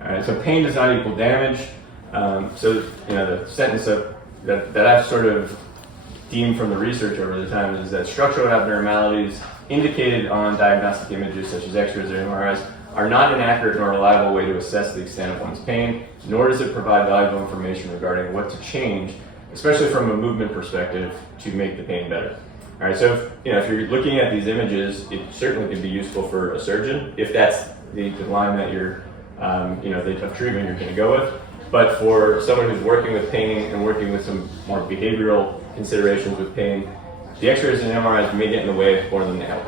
All right, so pain does not equal damage. So the sentence that I've sort of deemed from the research over the time is that structural abnormalities indicated on diagnostic images such as X-rays or MRIs are not an accurate nor reliable way to assess the extent of one's pain, nor does it provide valuable information regarding what to change, especially from a movement perspective, to make the pain better. All right, so if you're looking at these images, it certainly can be useful for a surgeon if that's the line that you're, of treatment you're going to go with. But for someone who's working with pain and working with some more behavioral considerations with pain, the X-rays and MRIs may get in the way more than they help.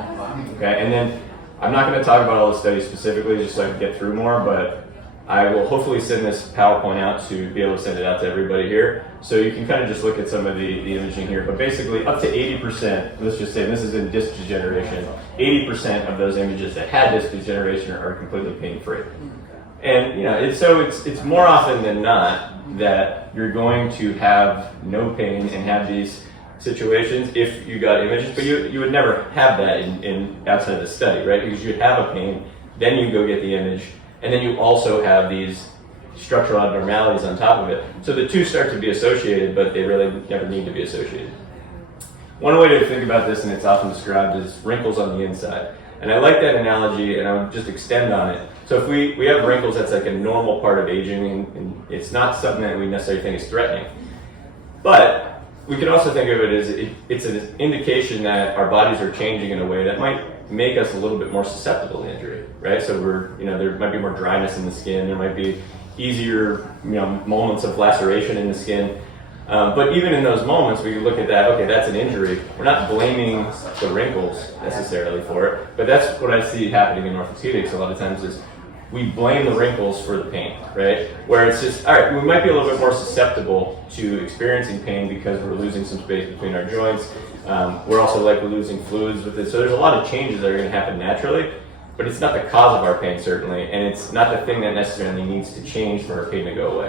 Okay, and then I'm not going to talk about all the studies specifically, just so I can get through more, but I will hopefully send this PowerPoint out to be able to send it out to everybody here. So you can kind of just look at some of the imaging here, but basically up to 80%, let's just say this is in disc degeneration, 80% of those images that had disc degeneration are completely pain-free. And it's more often than not that you're going to have no pain and have these situations if you got images, but you would never have that in outside of the study, right? Because you'd have a pain, then you go get the image, and then you also have these structural abnormalities on top of it. So the two start to be associated, but they really never need to be associated. One way to think about this, and it's often described as wrinkles on the inside. And I like that analogy, and I would just extend on it. So if we have wrinkles, that's like a normal part of aging, and it's not something that we necessarily think is threatening. But we can also think of it as it's an indication that our bodies are changing in a way that might make us a little bit more susceptible to injury, right? So there might be more dryness in the skin, there might be easier moments of laceration in the skin. But even in those moments, we look at that, okay, that's an injury. We're not blaming the wrinkles necessarily for it, but that's what I see happening in orthopedics a lot of times is we blame the wrinkles for the pain, right? Where it's just, all right, we might be a little bit more susceptible to experiencing pain because we're losing some space between our joints. We're also likely losing fluids with it. So there's a lot of changes that are going to happen naturally, but it's not the cause of our pain, certainly, and it's not the thing that necessarily needs to change for our pain to go away.